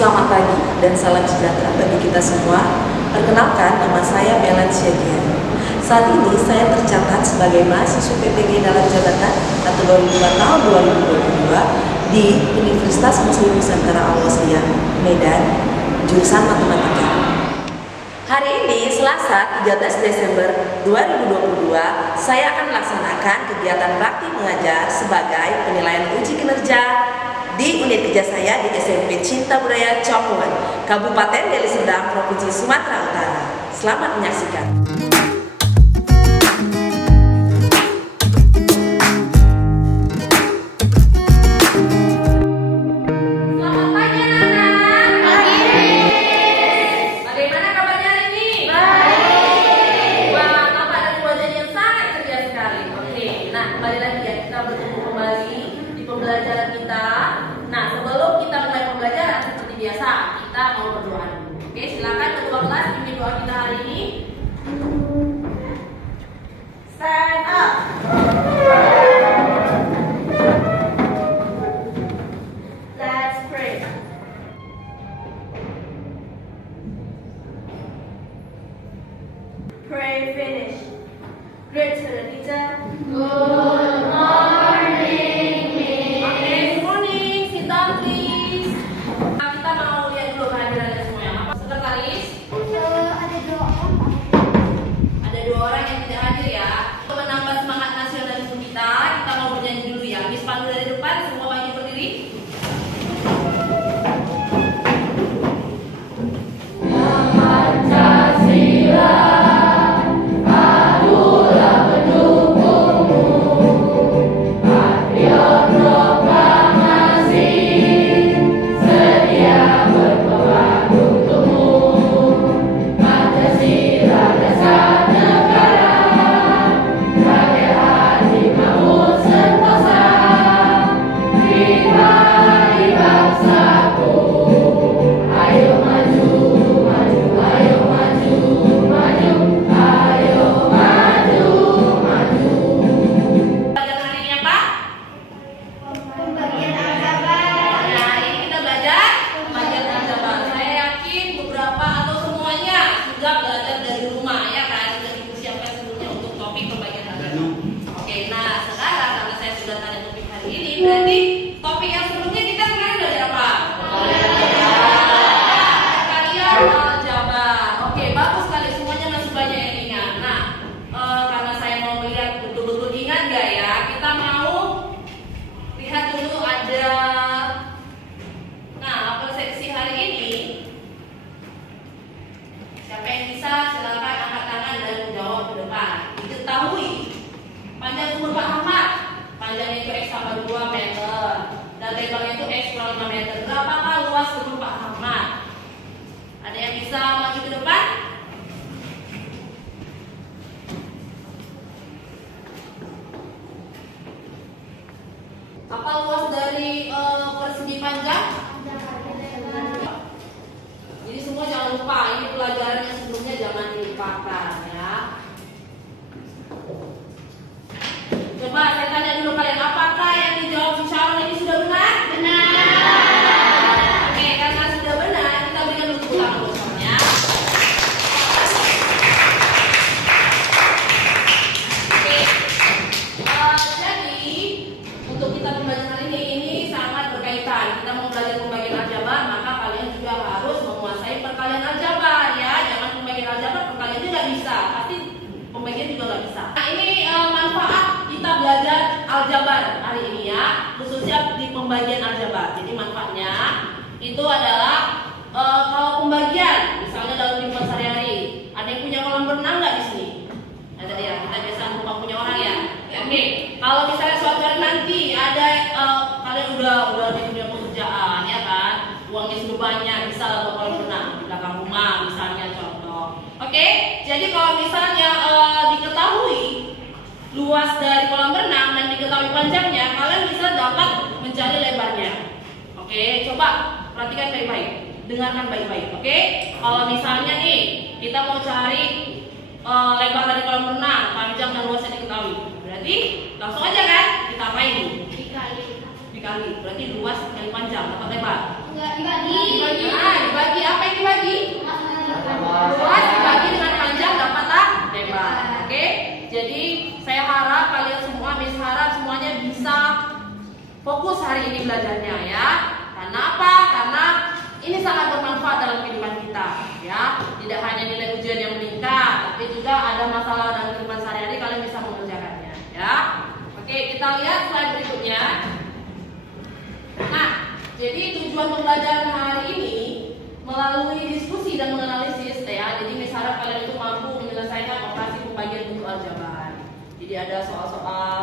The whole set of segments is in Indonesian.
Selamat pagi dan salam sejahtera bagi kita semua. Perkenalkan, nama saya Melancia Dian. Saat ini saya tercatat sebagai mahasiswa PPG dalam jabatan kategori 2 tahun 2022 di Universitas Muslim Nusantara Al-Wasliyah, Medan, jurusan Matematika. Hari ini, Selasa 13 Desember 2022, saya akan melaksanakan kegiatan bakti mengajar sebagai penilaian uji kinerja di unit kerja saya di SMP Cinta Budaya Cokuan, Kabupaten Deli Serdang, Provinsi Sumatera Utara. Selamat menyaksikan. Pembelajaran kita. Nah, sebelum kita mulai pembelajaran seperti biasa, kita mau berdoa dulu. Oke, silakan kedua kelas pimpin doa kita hari ini. Stand up. Let's pray. Pray finish. Great student teacher. Good morning. Ada dua orang yang tidak hadir ya. Untuk menambah semangat nasionalisme kita mau bernyanyi dulu ya. Miss panggil dari depan, semua bagi berdiri. Pancasila, adulah pendukungmu, patriot proklamasi, sedia berperang untukmu. Pancasila dasar negara, rakyat hati mau sentosa, pribadi bangsaku. Ayo maju, maju, ayo maju, maju, ayo maju, maju. Pelajaran hari ini apa? Pembagian aljabar. Nah, hari ini kita belajar pembagian aljabar. Saya yakin beberapa atau semuanya sudah belajar dari rumah ya kan, sudah dipersiapkan sebelumnya untuk topik pembagian aljabar. Oke, nah sekarang karena saya sudah tanya topik hari ini, berarti topik yang sebelumnya kita kemarin belajar apa? Perkalian aljabar. Oke, bagus sekali, semuanya masih banyak yang ingat. Nah, karena saya mau melihat betul-betul ingat gak ya, kita mau lihat dulu ada. Nah, persepsi hari ini. Siapa yang bisa silakan angkat tangan dan menjawab ke depan. Diketahui panjang sumur Pak Ahmad, panjangnya itu X tambah 2 meter dan lebarnya itu X kurang 5 meter. Berapakah luas sumur Pak Ahmad? Ada yang bisa maju ke depan? Apa luas dari persegi panjang? Jadi semua jangan lupa, ini pelajaran yang sebelumnya jangan dilupakan ya. Coba saya tanya dulu kalian, apakah yang dijawab si Sharon ini sudah benar? Benar. Oke, karena sudah benar, kita berikan dulu tepuk tangan buat Sharon ya. Oke, jadi untuk kita pembelajaran hari ini sangat berkaitan. Kita mau belajar pembagian aljabar, maka kalian juga harus menguasai perkalian aljabar ya. Jangan pembagian aljabar, perkalian juga bisa. Pasti pembagian juga nggak bisa. Nah, ini manfaat kita belajar aljabar hari ini ya, khususnya di pembagian aljabar. Jadi manfaatnya itu adalah kalau pembagian, misalnya dalam kehidupan sehari-hari, ada yang punya kolam renang nggak di sini? Ada ya, kita biasa lupa punya orang ya. Oke, kalau misalnya suatu hari nanti ada kalian udah punya pekerjaan ya kan, uangnya sudah banyak, bisa buat kolam renang di belakang rumah misalnya contoh. Oke, jadi kalau misalnya diketahui luas dari kolam renang dan diketahui panjangnya, kalian bisa dapat mencari lebarnya. Oke, coba perhatikan baik-baik, dengarkan baik-baik. Oke, kalau misalnya nih kita mau cari lebar dari kolam renang, panjang dan luasnya diketahui, berarti langsung aja kan kita apain? dikali, berarti luas kali panjang atau lebar? Enggak dibagi. Nah, dibagi apa yang dibagi? Luas dibagi dengan panjang dapatlah lebar. Oke? Jadi saya harap kalian semua, Miss harap semuanya bisa fokus hari ini belajarnya ya. Karena apa? Karena ini sangat bermanfaat dalam kehidupan kita ya. Tidak hanya nilai ujian yang meningkat, tapi juga ada masalah dalam kehidupan sehari-hari kalian bisa mengerjakannya ya. Oke, kita lihat slide berikutnya. Nah, jadi tujuan pembelajaran hari ini melalui diskusi dan menganalisis ya. Jadi Miss harap kalian itu mampu menyelesaikan operasi pembagian bentuk aljabar. Jadi ada soal-soal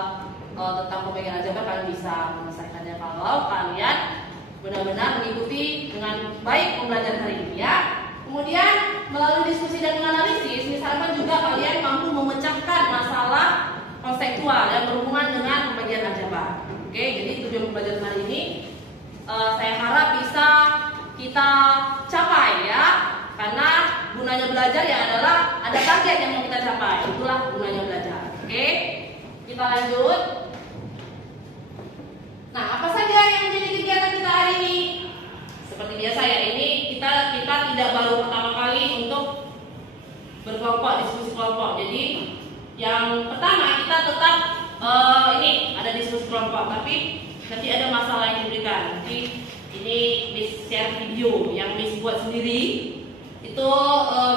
tentang pembagian aljabar kalian bisa menyelesaikannya kalau kalian benar-benar mengikuti dengan baik pembelajaran hari ini ya. Kemudian melalui diskusi dan menganalisis, Miss harapkan juga kalian mampu memecahkan masalah konseptual yang berhubungan dengan pembagian aljabar. Oke, jadi tujuan pembelajaran hari ini saya harap bisa kita capai ya. Karena gunanya belajar ya adalah ada target yang mau kita capai. Itulah gunanya belajar. Oke, kita lanjut. Nah, apa saja yang menjadi kegiatan kita hari ini? Seperti biasa ya, ini kita tidak baru pertama kali untuk berkelompok, diskusi kelompok. Jadi yang pertama kita tetap ini ada diskusi kelompok, tapi nanti ada masalah yang diberikan. Nanti ini Miss share video yang Miss buat sendiri. Itu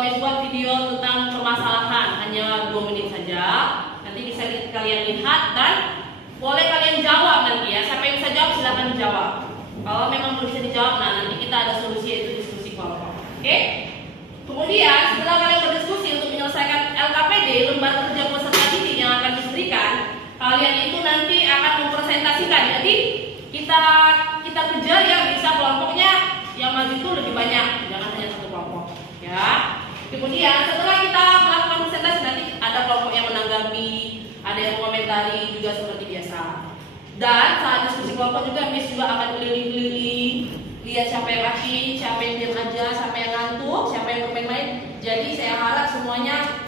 Miss buat video tentang permasalahan, hanya 2 menit saja. Nanti bisa kalian lihat dan boleh kalian jawab nanti ya. Siapa yang bisa jawab silahkan dijawab. Kalau memang belum bisa dijawab, nah nanti kita ada solusi, yaitu diskusi kelompok. Oke? Kemudian setelah kalian berdiskusi untuk menyelesaikan LKPD, lembar kerja peserta didik yang akan diberikan, kalian itu nanti akan mempresentasikan. Jadi kita kerja ya, bisa kelompoknya yang maju itu lebih banyak, jangan hanya satu kelompok. Ya. Kemudian setelah kita melakukan presentasi, nanti ada kelompok yang menanggapi, ada yang mengomentari juga seperti biasa. Dan saat diskusi kelompok juga Miss juga akan keliling-keliling, lihat siapa yang aktif, siapa yang diam aja, siapa yang ngantuk, siapa yang bermain-main. Jadi saya harap semuanya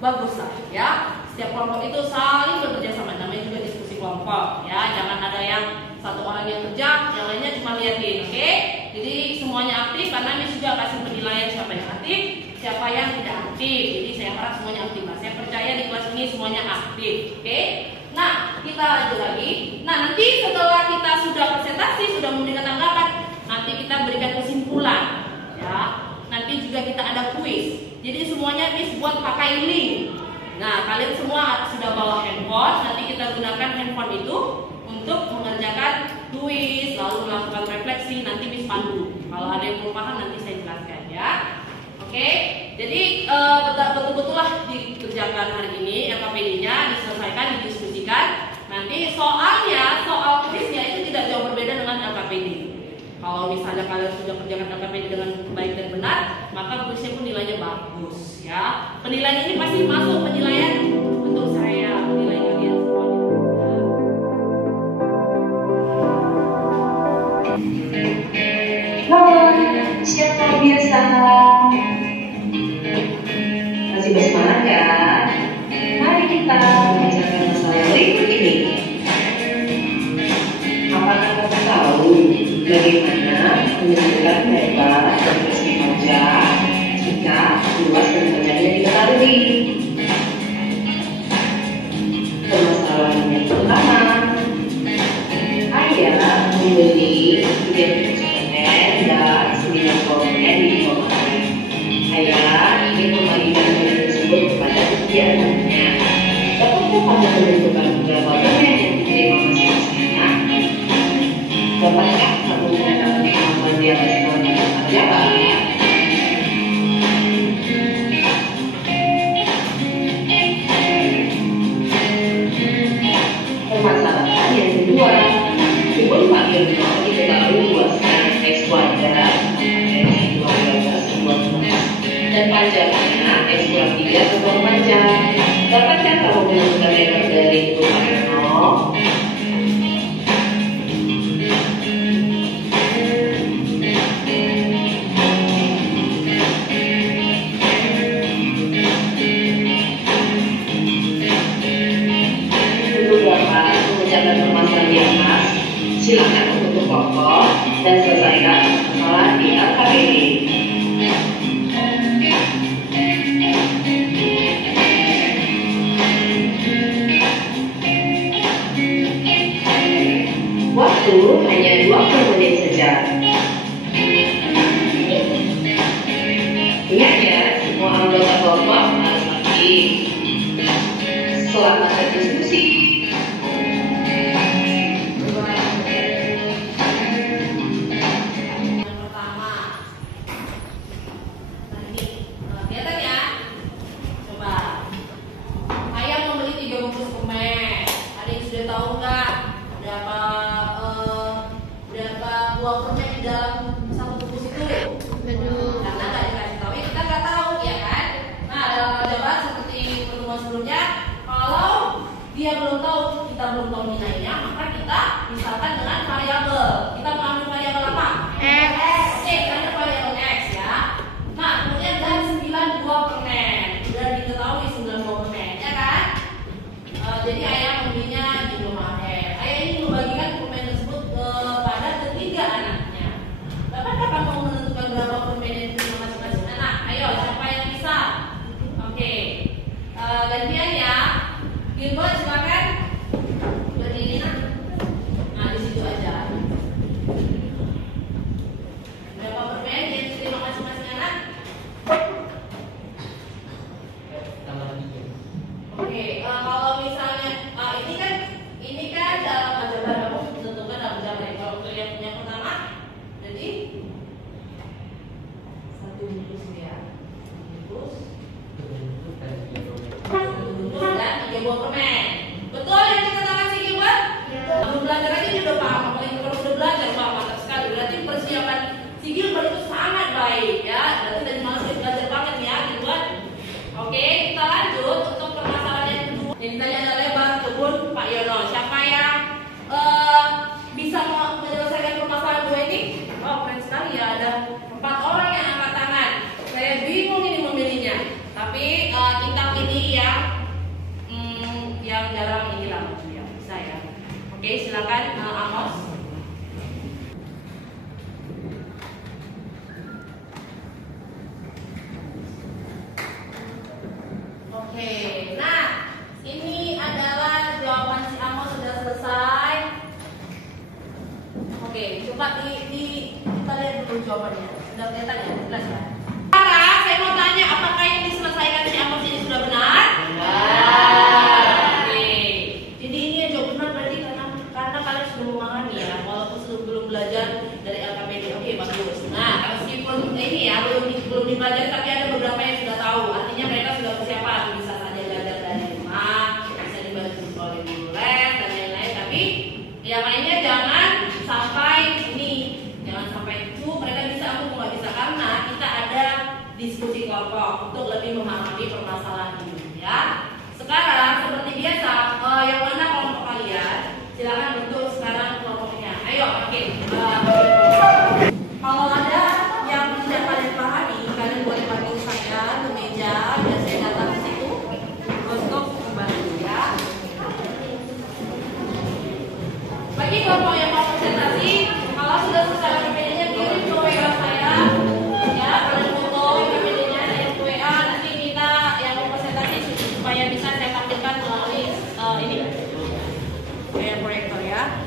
bagus lah ya. Setiap kelompok itu saling bekerja sama, namanya juga diskusi kelompok ya. Jangan ada yang satu orang yang kerja, yang lainnya cuma liatin. Oke? Jadi semuanya aktif karena Miss juga kasih penilaian siapa yang aktif, siapa yang tidak aktif. Jadi saya harap semuanya aktif. Saya percaya di kelas ini semuanya aktif. Oke? Nah, kita lanjut lagi. Nah, nanti setelah kita sudah presentasi, sudah memberikan tanggapan, nanti kita berikan kesimpulan. Ya, nanti juga kita ada kuis. Jadi semuanya Miss buat pakai link. Nah, kalian semua sudah bawa handphone. Nanti kita gunakan handphone itu untuk mengerjakan kuis, lalu melakukan refleksi. Nanti Miss pandu. Kalau ada yang belum paham nanti saya jelaskan ya. Oke, jadi betul-betul lah dikerjakan hari ini, LKPD-nya diselesaikan, didiskusikan. Nanti soalnya, soal kuisnya itu tidak jauh berbeda dengan LKPD. Kalau misalnya kalian sudah kerjakan LKPD dengan baik dan benar, maka kuisnya pun nilainya bagus ya. Penilaian ini pasti masuk penilaian untuk saya, penilaian kalian semuanya. Halo, siapa biasa? Masih bersemangat ya? Mari kita membicarakan masalah berikut ini. Apakah kamu tahu bagaimana menentukan lebar dan persegi panjang jika luas dan panjangnya diketahui? Permasalahan yang pertama, ayah membeli 3 komponen dan 9 komponen di komponen. Ayah ingin membagikan komponen tersebut kepada ketiga anaknya. Dapatkah kamu menentukan berapa komponen yang diterima masing-masing anak? Dapatkah kamu menandakan kemampuan di atas komponen aljabar? Permasalahan yang kedua, kubur panggil diketahui luasnya X kuadrat X 12 dan panjangnya X kurang 3 sebuah panjang. Dapatkah kamu menentukan lebar dari kubur panggil 0? Untuk dapat mengerjakan permasalahan di atas, silakan pokok dan selesaikan masalah di LKPD. Waktu hanya 20 menit saja. Ingat ya, semua anggota kelompok harus aktif. Selamat berdiskusi. Yang pertama, nah ini kelihatan ya. Coba, ayam membeli 3 bungkus permen. Ada yang sudah tahu nggak berapa buah permen di dalam satu bungkus itu? Karena nggak dikasih tahu, ya kita nggak tahu ya kan. Nah, dalam aljabar seperti pertemuan sebelumnya, kalau dia belum tahu, kita belum tahu nilainya, maka kita misalkan dengan variabel. Kita mengambil variabel apa? X. Oke, kita ambil variabel X ya. Nah, kemudian dari 9 buah permen, sudah diketahui 9 buah permen, ya kan? Jadi ayah membelinya di Indomaret. Ayah ini membagikan permen tersebut kepada ketiga anaknya. Bapak kapan mau menentukan berapa permen yang diterima masing-masing anak? Ayo, siapa yang bisa? Oke, gantian ya. Gilbert silakan berdiri nak. Nah, di situ aja. Berapa permen yang diterima masing-masing anak? Oke, kalau misalnya ini kan dalam aljabar kamu tentukan dalam aljabar. Kalau untuk yang pertama, jadi 1 bungkus ya, bungkus dan 3 buah permen. Betul yang dikatakan si Gilbert? Belum belajar aja dia udah paham. Apalagi kalau udah belajar, wah mantap sekali. Berarti persiapan si Gilbert itu sangat baik ya. Berarti dari malam dia belajar banget ya, Gilbert. Oke, kita lanjut untuk permasalahan yang kedua. Yang ditanya ada lebar kebun Pak Yono. Siapa yang bisa menyelesaikan permasalahan 2 ini? Oh, keren sekali ya. Ada 4 orang yang angkat tangan. Saya bingung ini memilihnya. Tapi tingkat ini yang jarang inilah ya, bisa ya. Oke, silakan Amos. Oke, nah ini adalah jawaban si Amos sudah selesai. Oke, coba kita lihat dulu jawabannya. Sudah kelihatan ya, jelas ya. Sekarang saya mau tanya, apakah yang diselesaikan si Amos ini sudah benar? Oke, jadi ini yang jawab benar berarti karena kalian sudah memahami ya, walaupun belum belajar dari LKPD. Oke, bagus. Nah, meskipun ini ya belum dipelajari, tapi ada beberapa yang sudah tahu. Artinya mereka sudah persiapan, bisa saja belajar dari rumah, bisa dibantu oleh guru les dan lain-lain. Tapi yang lainnya jangan sampai itu mereka bisa aku nggak bisa, karena kita ada diskusi kelompok untuk lebih memahami permasalahan ini ya. Sekarang seperti biasa, yang mana kelompok kalian silakan bentuk sekarang kelompoknya. Ayo, oke. Kalau ada yang tidak kalian pahami, kalian boleh panggil saya ke meja, biar saya datang ke situ untuk membantu ya. Bagi kelompok yang mau presentasi, kalau sudah selesai PPD-nya kirim ke WA saya ya, kalian foto PPD-nya dan ke WA, nanti minta yang mau presentasi supaya bisa saya tampilkan melalui ini proyektor ya.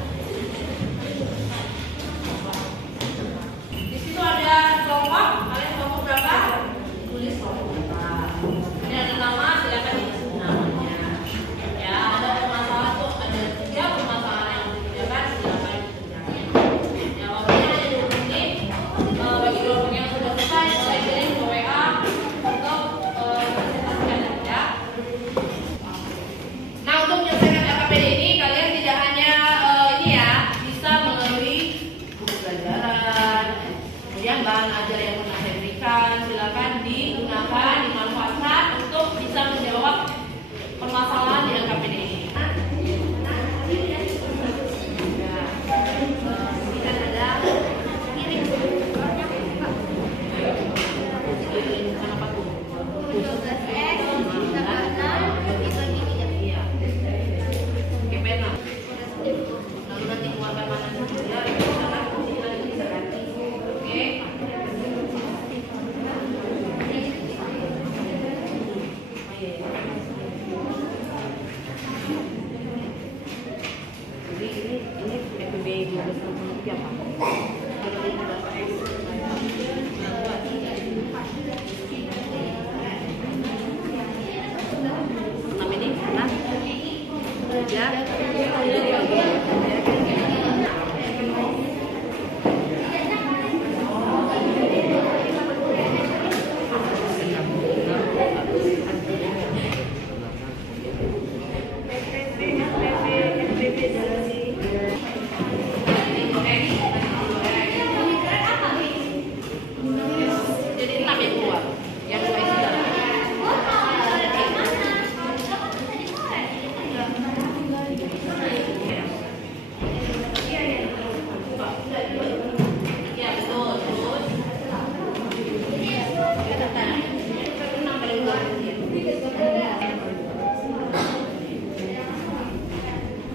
Di situ ada kelompok, kalian kelompok berapa? Tulis kelompok berapa. Ini ada nama, silakan diisi namanya. Ya, ada permasalahan tuh, ada 3 permasalahan yang dikerjakan, silakan dikerjakan. Ya, waktunya hanya 20 menit. Bagi kelompok yang sudah selesai, boleh kirim ke WA untuk presentasikan ya. Nah, untuk menyelesaikan LKPD ini, kalian tidak hanya ini ya, bisa melalui buku pelajaran, kemudian bahan ajar yang pernah saya berikan, silakan digunakan, dimanfaatkan untuk bisa menjawab permasalahan di LKPD ini. Lalu nanti keluarkan mana saja.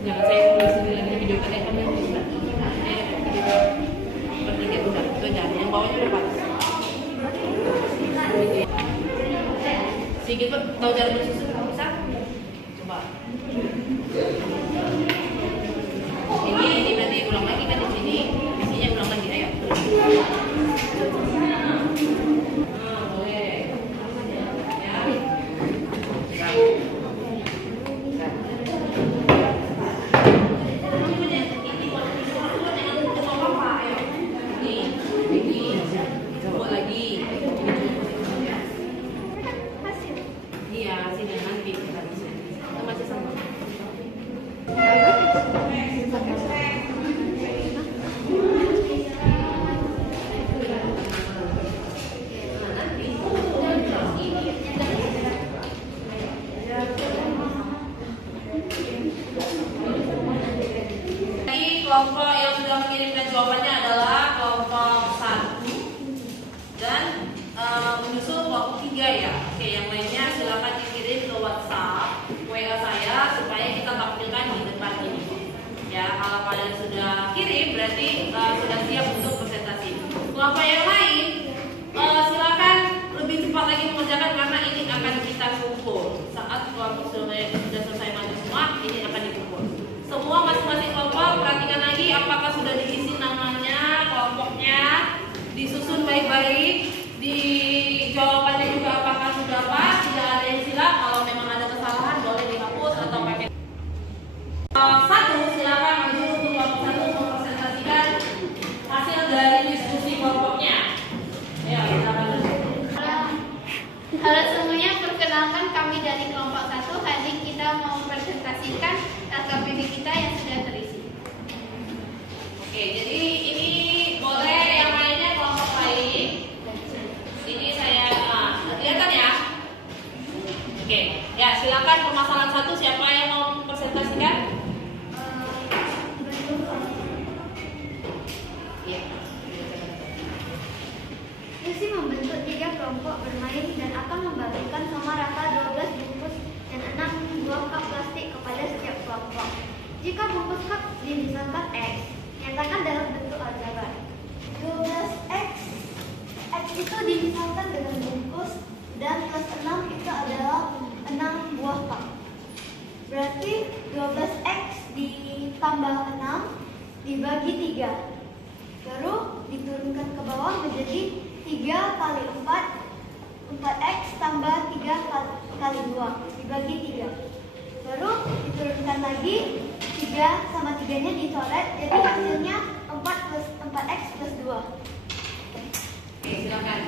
Jangan saya tulis lagi video kalian kan yang udah. Bertiga udah, itu aja. Yang bawahnya udah pas. Sedikit tahu cara bersusun bisa? Coba. Ini berarti ulang lagi kan di sini. Isinya ulang lagi, ayo. Boleh. Ya. Kelompok yang sudah mengirimkan jawabannya adalah kelompok 1 dan menyusul kelompok 3 ya. Oke, yang lainnya silakan dikirim ke WhatsApp WA saya supaya kita tampilkan di depan ini. Ya, kalau kalian sudah kirim berarti sudah siap untuk presentasi. Kelompok yang lain silakan lebih cepat lagi mengerjakan karena ini akan kita kumpul. Saat kelompok sudah selesai maju semua, ini akan dikumpul. Semua masing-masing kelompok perhatikan lagi apakah sudah diisi namanya, kelompoknya, disusun baik-baik, di jawabannya juga apakah sudah pas, tidak ada yang silap. Kalau memang ada kesalahan boleh dihapus atau pakai. Satu, silakan maju untuk kelompok 1 mempresentasikan hasil dari diskusi kelompoknya. Ya, silakan. Halo semuanya, perkenalkan kami dari kelompok 1. Hari ini kita mau presentasikan LKPD kita yang sudah terisi. Oke, jadi ini boleh yang lainnya kelompok lain. Ini saya kelihatan ya. Oke, ya silakan permasalahan 1 siapa yang mau presentasikan? Iya. Lucy membentuk 3 kelompok bermain dan akan membagikan sama rata 12 bungkus dan 6 buah cup plastik kepada setiap kelompok. Jika bungkus cup dimisalkan X, nyatakan dalam bentuk aljabar. 12X itu dimisalkan dengan bungkus dan plus 6 itu adalah 6 buah cup. Berarti 12X ditambah 6 dibagi 3. Baru diturunkan ke bawah menjadi 3 kali 4, 4X tambah 3 kali 2 dibagi 3. Baru diturunkan lagi 3 sama 3-nya dicoret, jadi hasilnya 4X plus 2. Oke, silakan.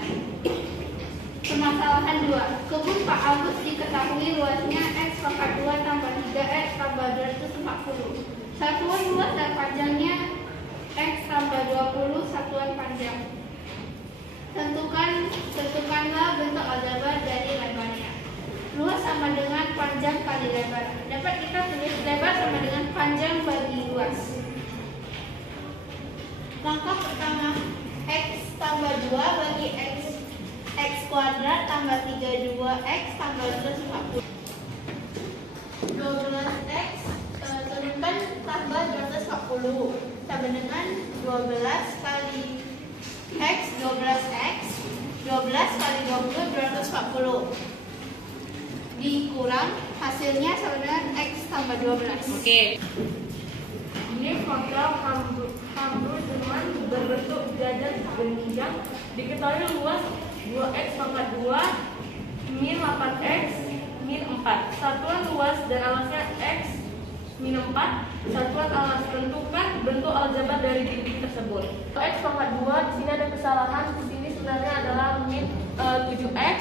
Permasalahan 2. Kebun Pak Agus diketahui luasnya X pangkat 2 tambah 3X tambah 240. Satuan luas dan panjangnya X tambah 20 satuan panjang. Tentukanlah bentuk aljabar dari lebarnya. Luas sama dengan panjang kali lebar. Dapat kita tulis lebar sama dengan panjang bagi luas. Langkah pertama, X tambah 2 bagi X kuadrat tambah 32X tambah 240. 12X turunkan tambah 240 sama dengan 12 kali X 12X 12 kali 20 240 dikurang hasilnya sama dengan X tambah 12. Oke. Ini foto dengan berbentuk jajar berjenjang. Diketahui luas 2x pangkat 2 min 8x min 4. Satuan luas dan alasnya x min 4. Satuan alas, tentukan bentuk aljabar dari titik tersebut. X pangkat 2, di sini ada kesalahan. Di sini sebenarnya adalah min 7x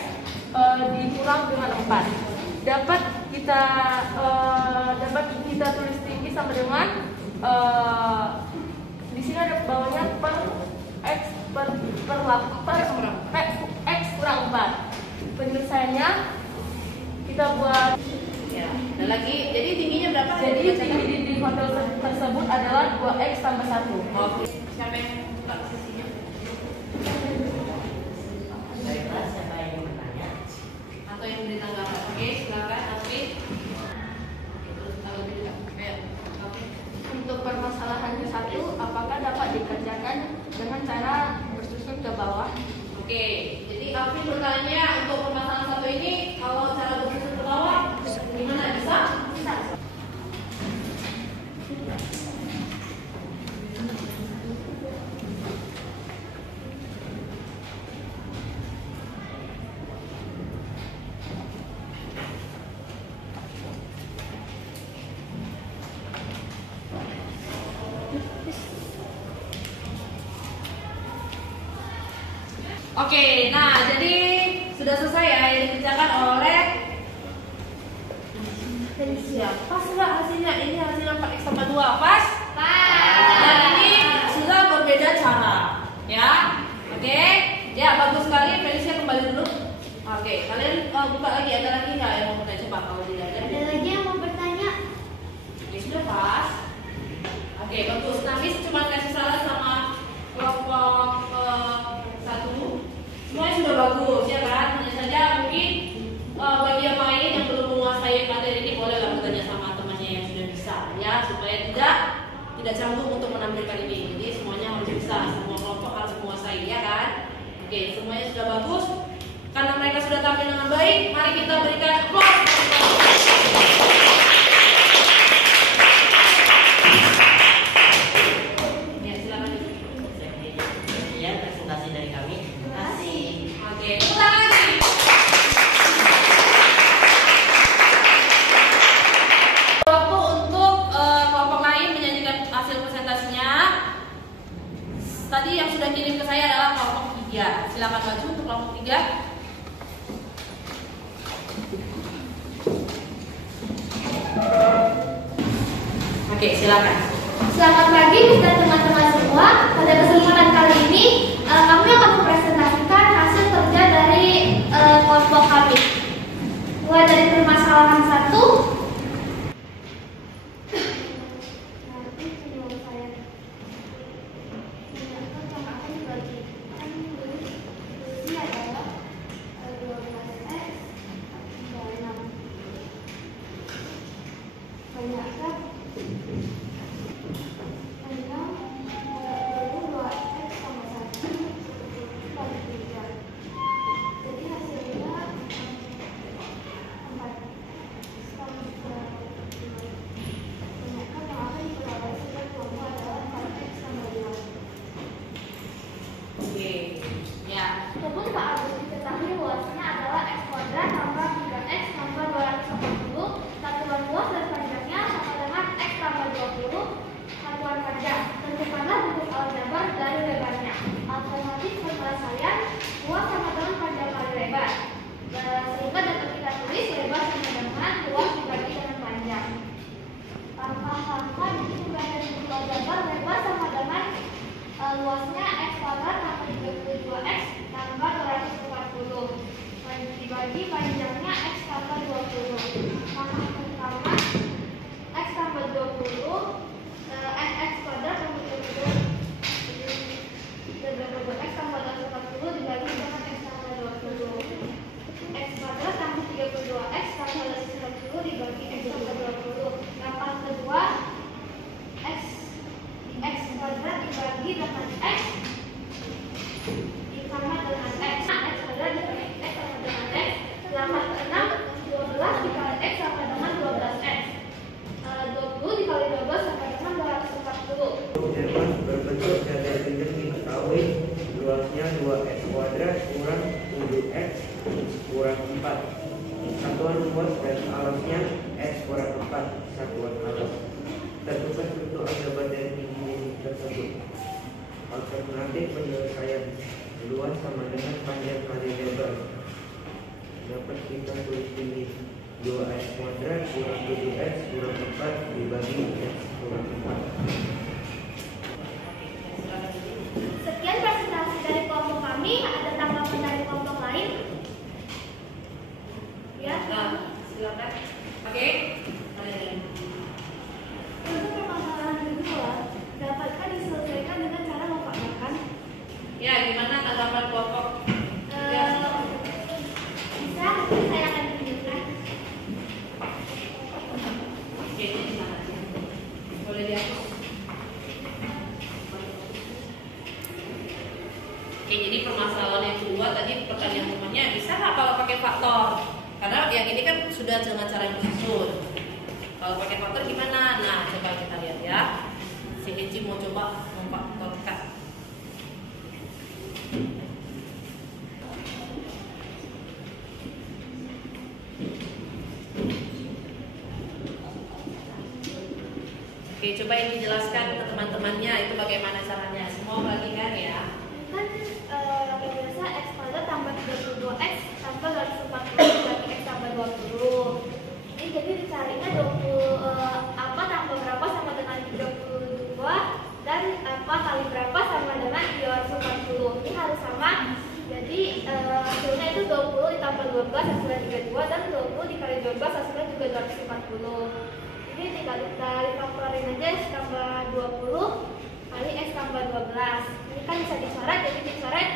dikurang dengan 4. Dapat kita tulis tinggi sama dengan di sini ada bawahnya per x kurang 4. Penyelesaiannya kita buat Ya. Dan lagi, jadi tingginya berapa? jadi tinggi di hotel tersebut adalah 2x tambah 1. Oke. Siapa yang buka sisinya? Baiklah, siapa yang ingin bertanya? Atau yang beri tanggapan? Oke, silakan. Oke. Terus kalau tidak, oke. Untuk permasalahan ke 1, apakah dapat dikerjakan dengan cara bersusun ke bawah? Oke, jadi Afif bertanya untuk permasalahan 1 ini kalau cara bersusun ke bawah gimana, bisa? Bisa. Oke, nah jadi sudah selesai ya yang dikerjakan oleh Felicia. Pas nggak hasilnya? Ini hasilnya 4x tambah 2, pas? Dan ini sudah berbeda cara, ya. Oke, ya bagus sekali. Felicia kembali dulu. Oke, kalian buka lagi. Ada lagi nggak yang mau bertanya? Coba kalau tidak ada. Ada lagi yang mau bertanya? Oke, sudah pas. Oke, bagus. Nah, Miss cuma kasih saran sama kelompok 1. Semuanya sudah bagus, ya kan? Hanya saja mungkin bagi yang lain yang belum menguasai materi ini bolehlah bertanya sama temannya yang sudah bisa, ya, supaya tidak canggung untuk menampilkan ini. Jadi semuanya harus bisa, semua kelompok harus menguasai, ya kan? Oke, semuanya sudah bagus. Karena mereka sudah tampil dengan baik, mari kita berikan applause. Ya, silakan. Ya, presentasi dari kami. Terima kasih. Oke, ulang lagi. Waktu untuk kelompok lain menyanyikan hasil presentasinya. Tadi yang sudah kirim ke saya adalah kelompok 3. Silakan maju untuk kelompok 3. Oke, silakan. Selamat pagi dan teman-teman semua. Pada kesempatan kali ini kami akan mempresentasikan hasil kerja dari kelompok kami. Mulai dari permasalahan 1. Oke, ya. Namun tak harus diketahui luasnya adalah x kuadrat tambah 3x tambah 240. Satuan luas dan panjangnya sama dengan x tambah 20 satuan panjang. Tentukanlah bentuk aljabar dari lebarnya. Alternatif penyelesaian luas sama dengan panjang kali lebar. Sehingga dapat kita tulis lebar sama dengan luas dibagi dengan panjang. Langkah-langkah di sini berdasarkan bentuk aljabar lebar sama dengan luasnya x kuadrat tambah 32x tambah 240 dibagi panjangnya x tambah 20. Langkah pertama x tambah 20 x kuadrat tambah 32 x tambah 240 dibagi dengan x tambah 20. X kuadrat tambah 32x tambah 240 dibagi x tambah 20. Langkah kedua x kuadrat dibagi dengan x sama dengan x. X kuadrat dibagi x sama dengan x. Langkah keenam 12 dikali x sama dengan 12x. 20 dikali 12 sama dengan 240. 2x kuadrat kurang 7x kurang 4. Satuan luas dan alasnya x kurang 4 satuan alas. Tentukan bentuk aljabar dari tinggi tersebut. Alternatif penyelesaian: luas sama dengan panjang kali lebar. Dapat kita tulis ini 2x kuadrat kurang 7x kurang 4 dibagi x kurang 4. Sekian presentasi dari kelompok kami. Ada tanggapan dari kelompok lain? Ya. Silakan. Oke. Untuk permasalahan kedua, dapatkah diselesaikan dengan cara memfaktorkan? Ya, gimana tanggapan kelompok? Bisa, tapi saya akan tunjukkan. Oke, ini sana. Boleh dihapus. Oke, jadi permasalahan yang kedua tadi pertanyaan rumahnya bisa nggak kalau pakai faktor? Karena yang ini kan sudah dengan cara yang disusun. Kalau pakai faktor gimana? Nah, coba kita lihat ya. Si Heci mau coba memfaktorkan. Oke, coba ini dijelaskan ke teman-temannya itu bagaimana caranya. Semua perhatikan ya. Kan biasa x kuadrat tambah 32x tambah 240 bagi x tambah 20. Ini jadi dicarinya 20 apa tambah berapa sama dengan 32 dan apa kali berapa sama dengan 240. Ini harus sama. Jadi hasilnya itu 20 ditambah 12 hasilnya 32 dan 20 dikali 12 hasilnya juga 240. Ini tinggal kita faktorin aja x tambah 20 kali x tambah 12. Ini kan bisa dicoret, jadi dicoret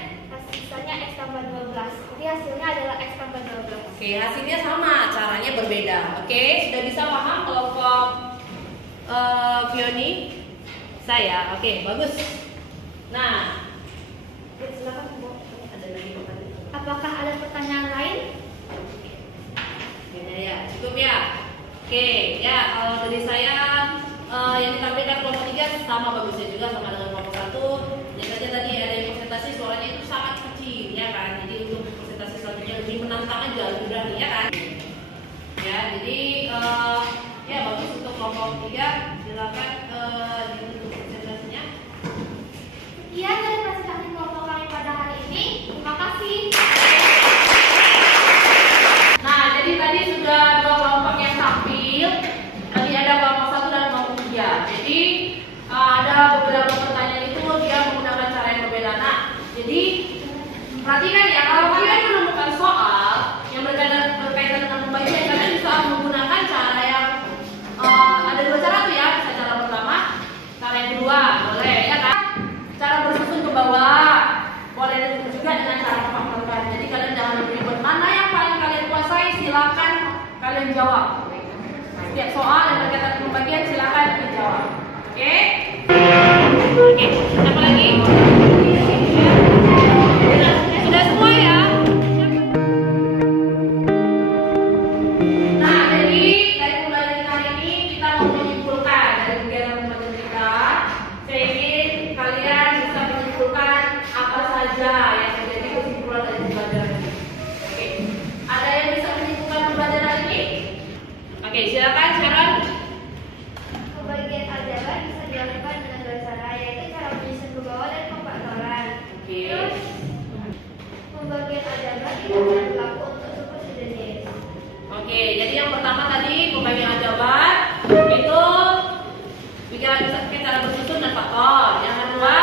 sisanya x tambah 12. Jadi hasilnya adalah x tambah 12. Oke, hasilnya sama, caranya berbeda. Oke, sudah bisa paham kelompok Fioni? Saya, oke, bagus. Nah, Silakan Bu. ada lagi pertanyaan? Apakah ada pertanyaan lain? Ya, cukup ya. Oke, ya kalau dari saya yang ditampilkan kelompok 3 sama bagusnya juga sama dengan kelompok 1. Lihat saja tadi ada yang presentasi suaranya itu sangat kecil ya kan. Jadi untuk presentasi selanjutnya lebih menantang aja, lebih berani ya kan. Ya, jadi ya bagus untuk kelompok 3. Silakan ditutup presentasinya. Sekian dari presentasi kelompok kami pada hari ini. Terima kasih. Nah, jadi tadi sudah dua kelompok yang tampil. Tadi ada kelompok 1 dan kelompok 3. Jadi ada beberapa pertanyaan itu dia menggunakan cara yang berbeda. Nah, jadi perhatikan ya, kalau kalian menemukan soal yang berkaitan dengan pembagian, kalian bisa menggunakan cara yang ada dua cara tuh ya. Bisa cara pertama, cara yang kedua, boleh ya kan? Cara bersusun ke bawah, boleh juga dengan cara memfaktorkan. Jadi kalian jangan ribet. Mana yang paling kalian kuasai, silakan kalian jawab. Setiap soal yang berkaitan dengan pembagian silakan dijawab. Oke? Oke, siapa lagi? Sudah semua ya? Nah, jadi dari pembelajaran kali ini kita mau menyimpulkan dari kegiatan pembelajaran kita. Saya ingin kalian bisa menyimpulkan apa saja yang menjadi kesimpulan dari pembelajaran ini. Oke, ada yang bisa menyimpulkan pembelajaran ini? Oke, silakan Sharon. Pembagian aljabar bisa dilakukan dengan dua cara, yaitu cara menyusun ke bawah dan pemfaktoran. Oke. Terus, pembagian aljabar tidak berlaku untuk super sejenis. Oke, jadi yang pertama tadi pembagian aljabar itu pikiran bisa pakai cara bersusun dan faktor. Yang kedua,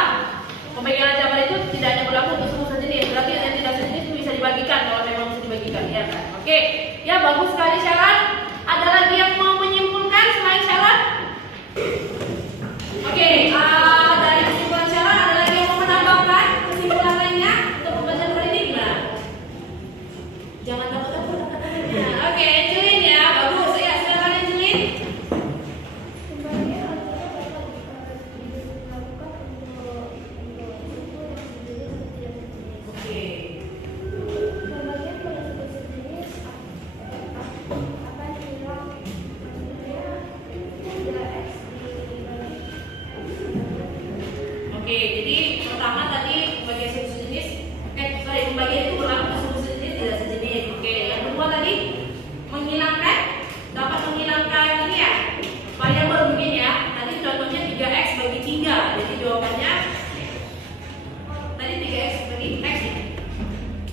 pembagian aljabar itu tidak hanya berlaku untuk semua sejenis, berarti yang tidak sejenis itu bisa dibagikan kalau memang bisa dibagikan, ya kan? Oke, ya bagus sekali Sharon. Ada lagi yang mau menyimpulkan selain Sharon? Oke, dari kesimpulan Sharon ada lagi yang mau menambahkan kesimpulan lainnya untuk pembelajaran hari ini gimana? Jangan takut-takut. Oke, Angelin ya, bagus. Ya, silakan Angelin. Pembagian aljabar dapat dilakukan untuk sejenis atau tidak sejenis. Oke. Pembagian pada super sejenis apa yang dibilang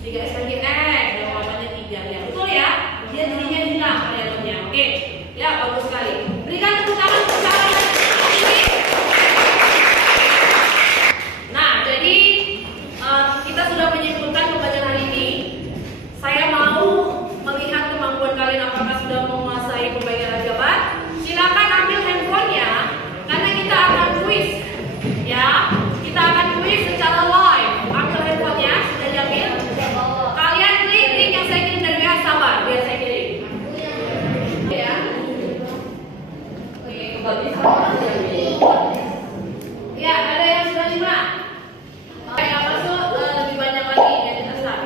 3x lagi X, jawabannya 3 ya. Betul ya? Dia jadinya hilang variabelnya. Oke. Ya, bagus sekali. Berikan tepuk tangan untuk cara ini. Nah, jadi kita sudah menyimpulkan pembelajaran hari ini. Saya mau melihat kemampuan kalian apakah sudah menguasai pembagian aljabar. Silakan ambil handphonenya karena kita akan kuis. Ya, kita akan kuis secara live. Ambil handphonenya, sudah diambil. Kalian klik link yang saya kirim dari WA, sabar biar saya kirim. Ya. Oke, ya, ada yang sudah 5. Yang masuk lebih banyak lagi yang dasar.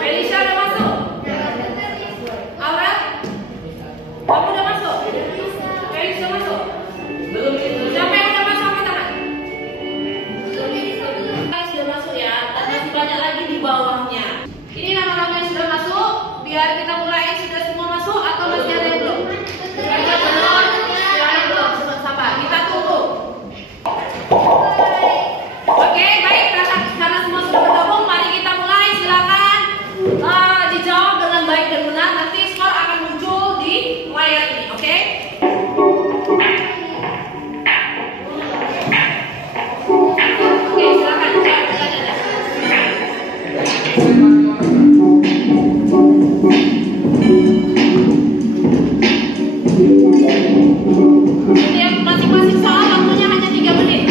Felicia udah masuk? Aurel? Kamu udah masuk? Felicia udah masuk? Belum. Siapa yang udah masuk angkat tangan? Sudah masuk ya, dan masih banyak lagi di bawahnya. Ini nama-nama yang sudah masuk, biar kita mulai. Sudah semua masuk atau masih ada yang belum? Ada belum? Ada yang belum? Sabar, kita tunggu. Oke, baik, karena semua sudah bergabung, mari kita mulai. Silakan dijawab dengan baik dan benar. Nanti skor akan muncul di layar ini, oke? Oke, silakan jawab pertanyaannya. Setiap masing-masing soal waktunya hanya 3 menit.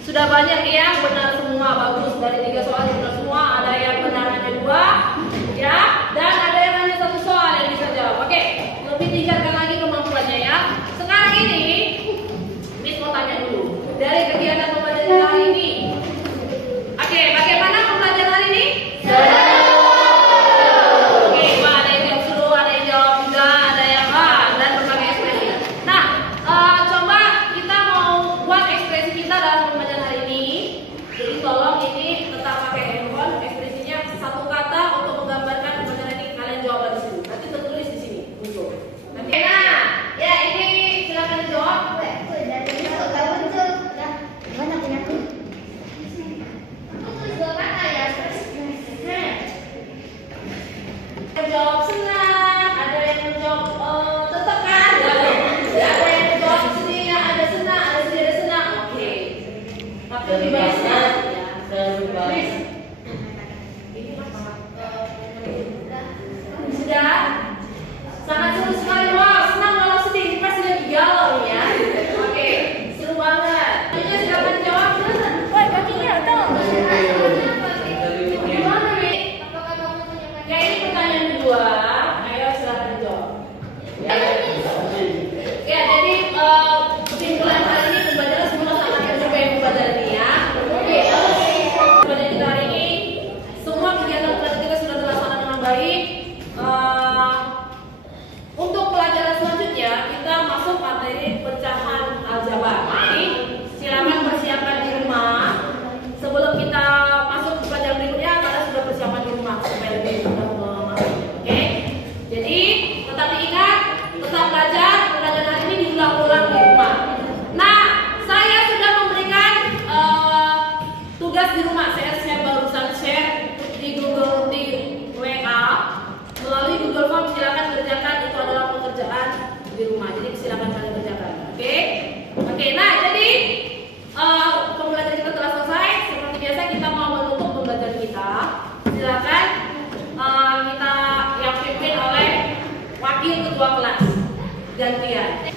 Sudah banyak yang benar semua, bagus. Dari 3 soal benar semua, ada yang benar hanya 2, ya, dan ada yang hanya 1 soal yang bisa jawab. Oke, lebih tingkatkan lagi kemampuannya ya. Sekarang ini, Miss mau tanya dulu dari kegiatan pembelajaran hari ini. Oke, bagaimana pembelajaran hari ini? Oke, ada yang jawab seru, ada yang jawab enggak, ada yang dan berbagai ekspresi. Nah, coba kita mau buat ekspresi kita dalam pembelajaran hari ini. Jadi tolong ini tetap pakai handphone, ekspresinya 1 kata untuk menggambarkan pembelajaran ini. Kalian jawab dari sini. Nanti tertulis di sini muncul. Oke, nah, ya ini silakan dijawab. Jawab senang, ada yang menjawab tetap kan? Ada yang menjawab sedih, ada senang, ada sedih, ada senang. Oke. Tapi lebih baik senang. Please. Sudah? Sangat seru sekali. Wow, senang kalau sedih. Pasti lagi galau ya. Oke, seru banget. Ini silakan jawab. Woi, kakinya dong. dua kelas gantian.